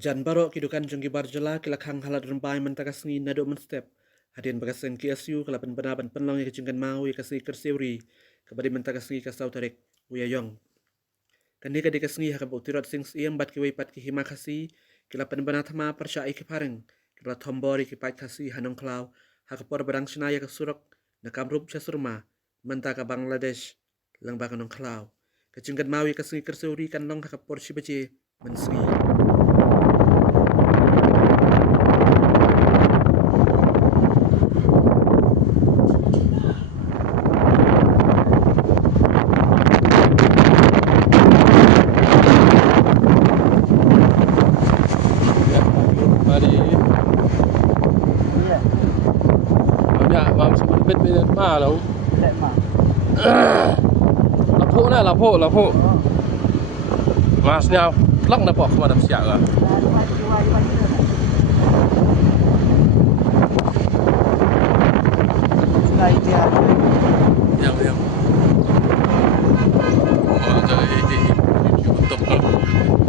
Jan barok kidukan jenggi Jylla kila Khang halat Rymbai mentaka Sngi naduk menstep. Hadian bagasan Kyrsiew kala penbenaban penlong yang kejengkan mau yang kasih Kyrsiew kembali mentaka Sngi kasau tarik uyayong. Kandi kadi Sngi hakap utirat sings iyang bat kiwai pat ki hima kasi kila penbenat ma persyai ki pareng kila tombori ki pat kasi hanong klau hakapor berang sinaya ke surok na kamrup chasurma mentaka Bangladesh lang bakanong klau. Kejengkan mau yang kasih Kyrsiew kan long hakapor sibaje mensngi. Biết bây giờ mà đâu là phụ mas nhau lắc nó bỏ không mà đập xẹo à diam rồi thì YouTube